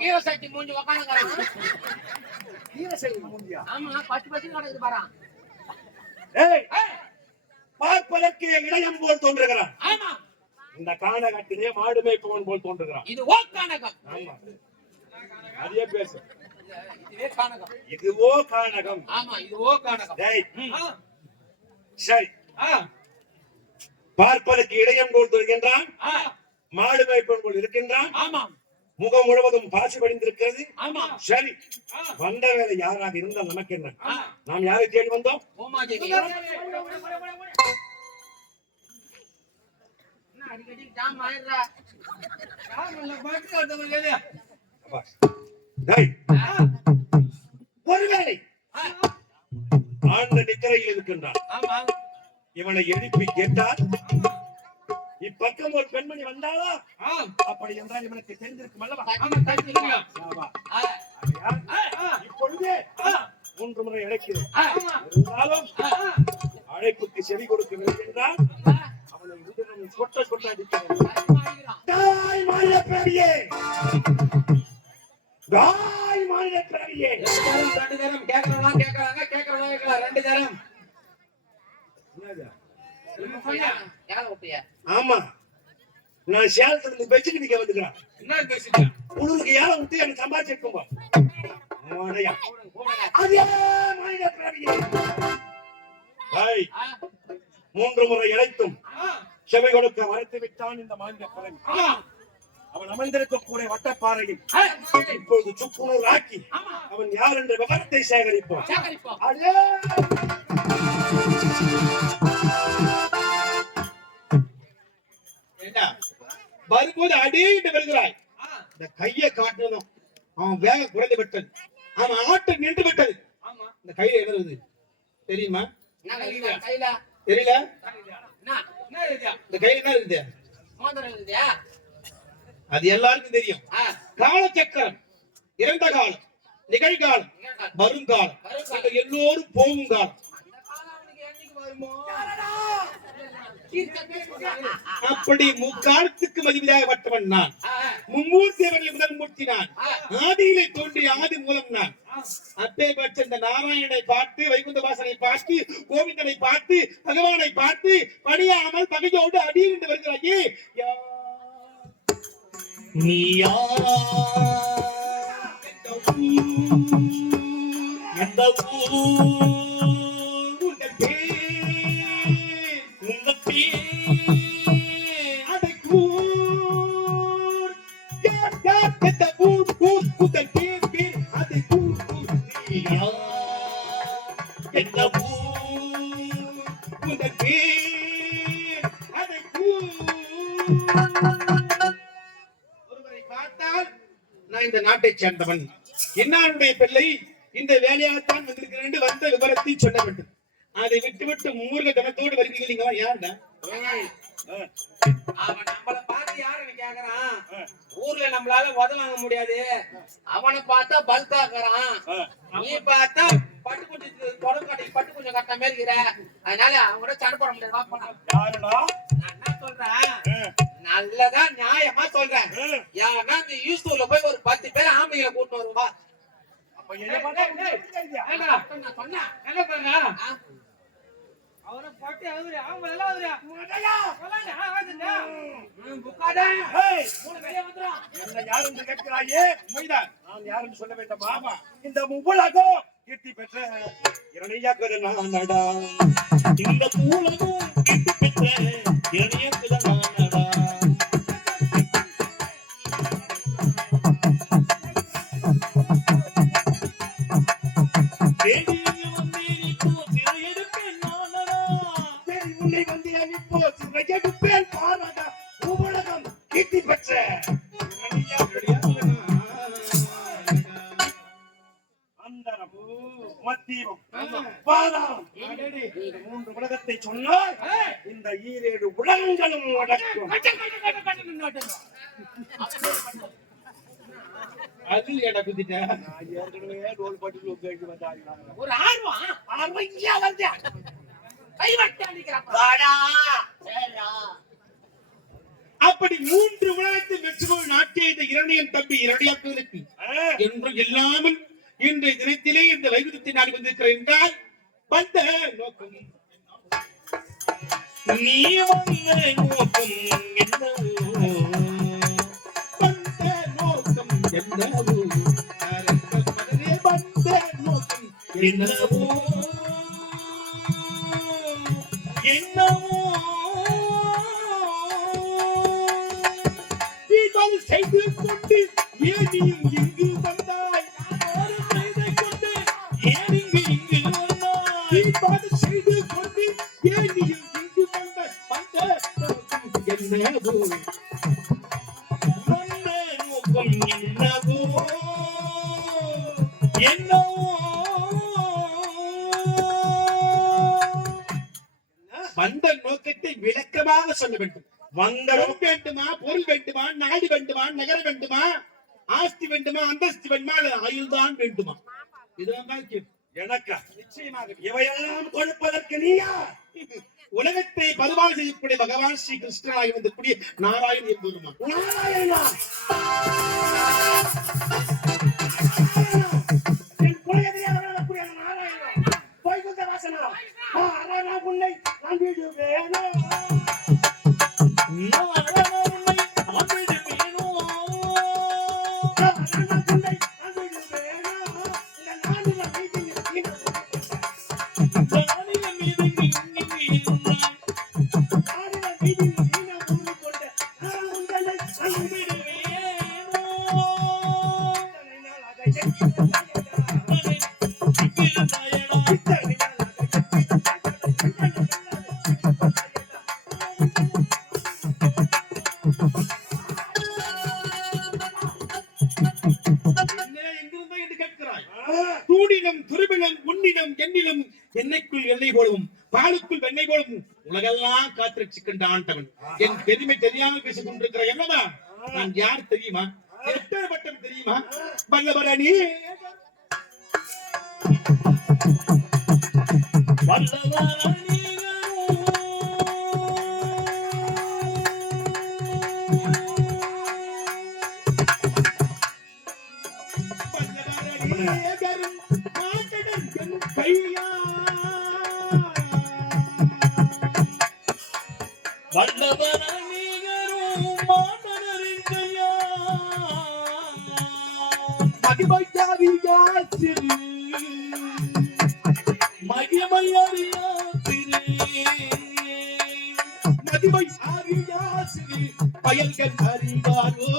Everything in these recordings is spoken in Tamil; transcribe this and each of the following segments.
கீரை சட்டி மூஞ்சி உக்காந்துக்கிறான். கீரை சட்டி மூஞ்சியா? ஆமா, பச்சை பச்சை நடக்குது பாரா. பார்ப்பதற்கு இளையம் போல் தோன்றுகிறான். ஆமா, இந்த கானகத்திலே மாடு மேய்ப்பவன் போல் தோன்றுகிறான். இது ஓ கானகம். ஆமா, அதே பேசு. இதுவே கானகம். இதுவோ கானகம். ஆமா, இதுவோ கானகம். சரி, பார்ப்பதற்கு இளையம் போல் தோன்றுகின்றான். மாடு மேய்ப்பவன் போல் இருக்கின்றான். ஆமா, முகம் முழுவதும் பாசி படிந்திருக்கிறது. ஆமா, சரி, வந்த வேலை யாராக இருந்தால் நமக்கு என்ன? நாம் யாரை தேடி வந்தோம்? ஒருவேளை ஆழ்ந்த நித்திரையில் இருக்கின்றான். இவனை எழுப்பி கேட்டால் இப்பக்கம் ஒரு பெண்மணி வந்தாளா? அப்படி என்றால் இவனுக்கு தெரிந்திருக்கும் அல்லவா? இப்பொழுது 3 முறை அழைக்கிறேன். இருந்தாலும் அழைப்புக்கு செவி கொடுக்கவில்லை என்றால் அவனை உதிரம் சொட்ட சொட்ட அடிக்கிறேன். தாய் மாநில பிராணியே, தாய் மாநில பிராணியே. 2 தரம் கேட்கறவங்க கேட்கறாங்க, கேட்கறவங்க கேட்கலாம். 2 தரம். ஆமா, நான் சேலத்துல பெச்சுக்கு நிக்க வந்துக்கிறேன். என்ன பேசிட்டு உங்களுக்கு யாரை விட்டு எனக்கு சம்பாதிச்சிருக்கோம். அதே மாநில பிராணியே. 3 முறை இழைத்தும் செவி கொடுக்க மறைத்து விட்டான் இந்த மாநில பிராணி. அவன் அமர்ந்திருக்கக்கூடிய வட்டப்பாறையில் இப்போது சுக்குநூறு ஆக்கி அவன் யார் என்ற விவரத்தை சேகரிப்போம். வரும்போது அடி என்று வருகிறாய். இந்த கையை காட்டணும். அவன் வேக குறைந்து விட்டது. அவன் ஆட்டம் நின்று விட்டது. இந்த கையில என்ன இருக்குது தெரியுமா? தெரியல. இந்த கையில என்ன இருக்குது? அது எல்லாருக்கும் தெரியும். காலச்சக்கரம், இறந்த காலம், நிகழ்காலம், வருங்காலம், எல்லோரும் போகும் காலம். அப்படி முக்காலத்துக்கு மதிப்பதாகப்பட்டவன் நான். மும்மூர்த்தியவர்களை முதல் மூர்த்தி நான். ஆதியிலே தோன்றிய ஆதி மூலம் நான். அப்பேற்பட்ட இந்த நாராயணனை பார்த்து, வைகுந்த வாசனை பார்த்து, கோவிந்தனை பார்த்து, பகவானை பார்த்து பணியாமல் பகையோடு அடியில் வருகிறாயே. நீயா எந்த ஒருவரை பார்த்தால் நான் இந்த நாட்டை சேர்ந்தவன், என்னுடைய பிள்ளை இந்த வேலையாகத்தான் வந்திருக்கிறேன் என்று வந்த விவரத்தை சொல்ல வேண்டும். அதை விட்டுவிட்டு மூர்க்க தனத்தோடு வருகிறீங்களா? யாருடா அவன்? நம்மளை பார்த்து யாருன்னு கேக்குறான். ஊர்ல நம்மளால உத வாங்க முடியாது. அவனை பார்த்தா பல்காக்குறான். நீ பார்த்தா பட்டு கொஞ்சம் கட்ட மாதிரி இருக்கிற. அதனால அவங்களோட சண்டை போட முடியாது. நான் என்ன சொல்றேன், நல்லதா நியாயமா சொல்றேன். யாருன்னா இந்த யூஸ்ல போய் ஒரு 10 பேர் ஆம்பளைங்களை கூட்டு வருவா. அவரை போட்டு அவரு அவங்க எல்லாம் அவரு யாரும் கேட்கிறாயே உண்மைதான். நான் யாருன்னு சொல்ல வேண்டாமா? இந்த முபுலகம் கீர்த்தி பெற்ற இரணையாக்குது நானடா. இந்த பூலகம் கீர்த்தி பெற்ற இரணையாக்குது நானடா. உலகத்தை சொன்னால் இந்த 7 உலகங்களும் அடக்கும். அது ஒரு ஆர்வம் கைவட்டி அடிக்கிறாடா. அப்படி 3 உலகத்தில் வெற்றுவோம் நாட்டிய இந்த இரணியன் தம்பி இரணியாக்களுக்கு என்று இல்லாமல் இன்றைய தினத்திலே இந்த வைகுந்தத்தை நாடி வந்திருக்கிறேன் என்றால் வந்த நோக்கம் நீ வந்த நோக்கம் என்னவோ வந்த நோக்கம் என்னவோ வந்த நோக்கம் என்னவோ என்னவோ செய்து கொண்டு ஏன் இங்கு வந்தாய் செய்து கொண்டு ஏன் இங்கு வந்தாய் செய்து கொண்டு ஏன் இங்கு வந்தாய் என்னவோ நோக்கம் என்னவோ என்னவோ வந்த நோக்கத்தை விளக்கமாக சொல்ல வேண்டும். வந்தடம் வேண்டுமா, பொருள் வேண்டுமா, நாடு வேண்டுமா, நகர வேண்டுமா, ஆஸ்தி வேண்டுமா, அந்தஸ்து வேண்டுமா, ஆயுள்தான் வேண்டுமா? இதுதான் எனக்கா? நிச்சயமாக. இவையெல்லாம் கொடுப்பதற்கு நீயா? உலகத்தை பரிபாலனை செய்யக்கூடிய பகவான் ஸ்ரீ கிருஷ்ணனாய் வந்தக்கூடிய நாராயண என்பதுமா? நாராயணா என் குலகத்திலே வரக்கூடிய நாராயணா வைகுந்த வாசனா உன்னை நான் விடுவேனோ என்னைக்குள் எண்ணெய் போலவும் பாலுக்குள் வெண்ணெய் போலவும் உலகெல்லாம் காத்திருச்சுக்கின்ற ஆண்டவன் என் பெருமை தெரியாமல் பேசிக் கொண்டிருக்கிற என்னவா நான் யார் தெரியுமா? எப்பேற்பட்டவன் தெரியுமா? வல்லவரணி வல்லவரணி பயல்கள் அறிவாரோ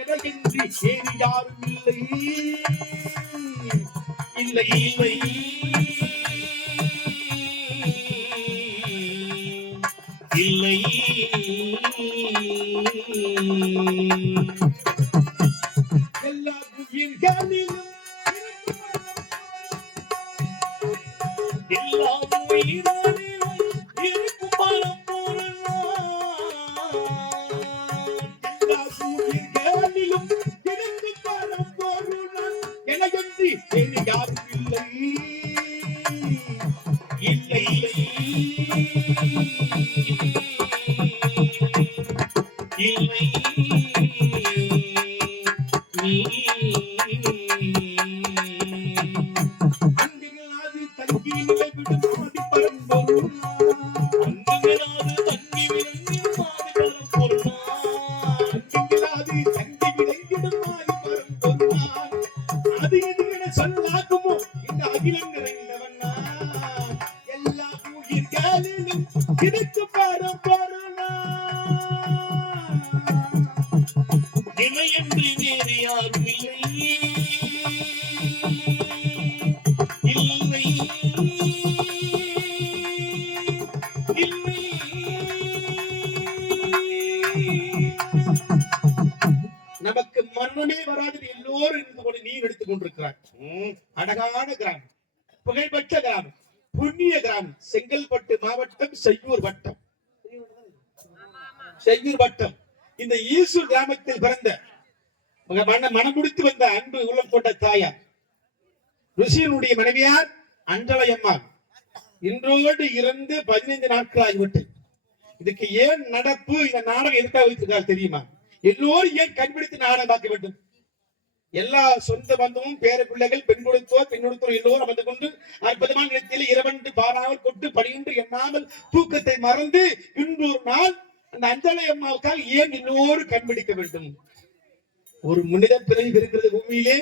எனக்கின்றி சேரி யாரும் இல்லை இல்லை இல்லை இல்லை எல்லா உயிர்களிலும் எல்லா உயிரிலும் இருக்கும் பலம் பொருளா எல்லா உயிர்களிலும் இருக்கும் பலம் பொருளா எனக்கொன்றி சேரி யாரும் இல்லை இல்லை இல்லை அன்பினாது தங்கி விடும் ஆதி பரம்பொருள் அன்பினாது தங்கி விடும் ஆதி பரம்பொருள் அன்பினாது தங்கி விடும் ஆதி பரம்பொருள் அது எது என சொல்லாகுமோ இந்த அகிலம் நிறைந்தவன் எல்லா உயிர்களிலும் கிடைக்கு பரம்பொருளா இணையன்றி வேறு யாரும் இல்லை இல்லை இல்லை நமக்கு மரணமே வராது எல்லோரும் இருந்து கொண்டு நீர் எடுத்துக் கொண்டிருக்கிறார். அழகான கிராமம், புகைப்பெற்ற கிராமம், புண்ணிய கிராமம், செங்கல்பட்டு மாவட்டம் செய்யூர் வட்டம். செய்யூர் வட்டம் இந்த ஈசூர் கிராமத்தில் பிறந்த மனம் முடித்து வந்த அன்பு உள்ளம் கொண்ட தாயார் ருசியனுடைய மனைவியார் அஞ்சலையம்மாள். இன்றோடு இறந்து 15 நாட்கள் ஆகிவிட்டது. இதுக்கு ஏன் நடப்பு? இந்த நாடகம் எதுக்காக வைத்திருக்காரு தெரியுமா? எல்லோரும் ஏன் கண்பிடித்து நாடகம் பார்க்க வேண்டும்? எல்லா சொந்த பந்தமும் பேர பிள்ளைகள் பெண் கொடுத்தோர் எல்லோரும் வந்து கொண்டு அற்புதமான நிலத்தில் இரவன்று பாராமல் கொண்டு பணியின்றி எண்ணாமல் தூக்கத்தை மறந்து இன்றொரு நாள் அந்த அஞ்சலை அம்மாவுக்காக ஏன் எல்லோரும் கண்பிடிக்க வேண்டும்? ஒரு மனித பிறவி இருக்கிறது பூமியிலே.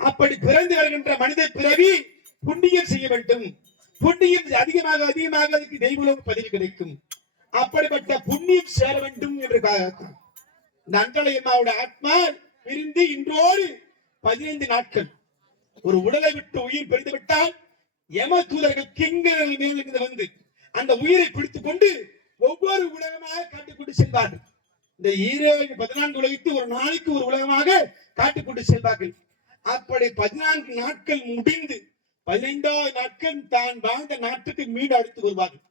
அப்படி பிறந்து வருகின்ற மனித பிறவி புண்ணியம் செய்ய வேண்டும். புண்ணியம் அதிகமாக அதிகமாக அதுக்கு தெய்வலோக பதவி கிடைக்கும். அப்படிப்பட்ட புண்ணியம் சேர வேண்டும் என்று இந்த அஞ்சலை அம்மாவோட ஆத்மா பிரிந்து இன்றோடு 15 நாட்கள். ஒரு உடலை விட்டு உயிர் பிரிந்து விட்டால் யம தூதர்கள் கிங்கர்கள் மேலிருந்து வந்து அந்த உயிரை பிடித்துக் கொண்டு ஒவ்வொரு உலகமாக காட்டிக்கொண்டு செல்வார்கள். இந்த 14 உலகத்தை ஒரு நாளைக்கு ஒரு உலகமாக காட்டிக்கொண்டு செல்வார்கள். அப்படி 14 நாட்கள் முடிந்து 15வது நாட்கள் தான் வாழ்ந்த நாட்டுக்கு மீடு அழைத்து வருவார்கள்.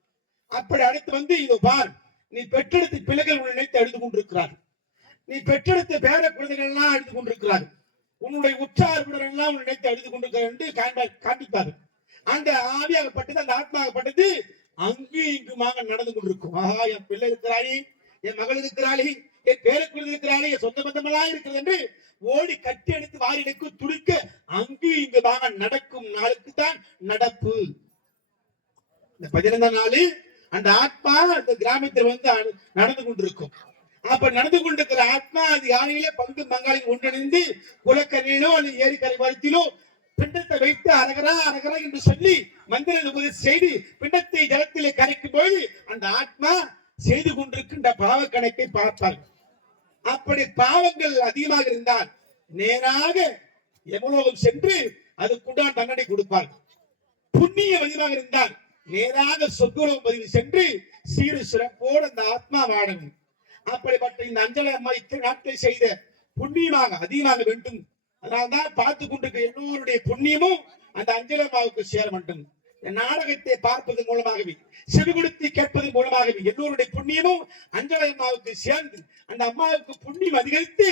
அப்படி அழைத்து வந்து இதோ பார், நீ பெற்றெடுத்த பிள்ளைகள் உன்னை நினைத்து அழுது கொண்டிருக்கிறார்கள். நீ பெற்றெடுத்த பேர குழந்தைகள் எல்லாம் அழுது கொண்டிருக்கிறார்கள். உன்னுடைய உற்றார் எல்லாம் உன்னை நினைத்து அழுது கொண்டிருக்கிறார் என்று காண்பிப்பார்கள். அந்த ஆவியாகப்பட்டது, அந்த ஆத்மாகப்பட்டது அங்கு இங்குமாக நடந்து கொண்டிருக்கும். ஆஹா, என் பிள்ளை இருக்கிறாளே, என் மகள் இருக்கிறாளே, என் பேரக்குழந்தை இருக்கிறாளே, என் சொந்த பந்தமெல்லாம் இருக்கிறது என்று ஓடி கட்டி அடித்து வாரிடைக்கு துடிக்க அங்கு இங்குமாக நடக்கும் நாளுக்கு தான் நடப்பு. இந்த 15ஆம் நாள் அந்த ஆத்மா அந்த கிராமத்தில் வந்து நடந்து கொண்டிருக்கும். அப்ப நடந்து கொண்டிருக்கிற ஆத்மா அது யாரையிலே பங்கு பங்காளிகள் ஒன்றிணைந்து குளக்கரையிலோ அல்லது ஏரிக்கரை வாரத்திலோ பிண்டத்தை வைத்து அரகரா அரகரா என்று சொல்லி மந்திர உபதேசம் செய்து பிண்டத்தை ஜலத்திலே கரைக்கும் போது அந்த ஆத்மா செய்து கொண்டிருக்கின்ற பாவ கணக்கை பார்ப்பார்கள். அப்படி பாவங்கள் அதிகமாக இருந்தால் நேராக யமலோகம் சென்று அதுக்குண்டான தண்டனை கொடுப்பார்கள். புண்ணியம் அதிகமாக இருந்தால் நேராக சொர்க்கலோகம் பதிவு சென்று சீரு சிறப்போடு அந்த ஆத்மா வாழணும். அப்படிப்பட்ட இந்த அஞ்சலை அம்மா இத்தனை நாட்களை செய்த புண்ணியமாக அதிகமாக வேண்டும். அதனால்தான் பார்த்து கொண்டிருக்க எல்லோருடைய புண்ணியமும் அந்த அஞ்சலை அம்மாவுக்கு சேர வேண்டும். நாடகத்தை பார்ப்பதன் மூலமாகவே, செவி கொடுத்து கேட்பதன் மூலமாகவே எல்லோருடைய புண்ணியமும் அஞ்சலை அம்மாவுக்கு சேர்ந்து அந்த அம்மாவுக்கு புண்ணியம் அதிகரித்து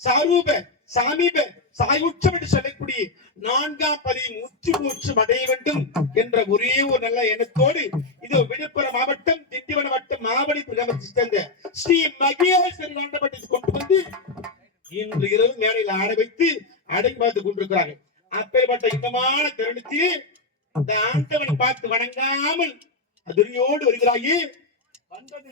சாரூப சாமீப சாயுற்றம் என்று சொல்லக்கூடிய 4ஆம் பதிவு முற்று மூச்சு அடைய வேண்டும் என்ற ஒரே ஒரு நல்ல எண்ணத்தோடு இது விழுப்புரம் மாவட்டம் திண்டிவனம் வட்டம் மாவடி சேர்ந்த ஸ்ரீ மகேஸ்வரி ஆண்டப்பட்டது கொண்டு வந்து இன்று இரவு மேடையில் ஆட வைத்து அடங்கி பார்த்துக் கொண்டிருக்கிறார்கள். அப்பேற்பட்ட இதமான தருணத்தில் அந்த ஆண்டவனை பார்த்து வணங்காமல் அதிர்ச்சியோடு வருகிறாயே வந்தது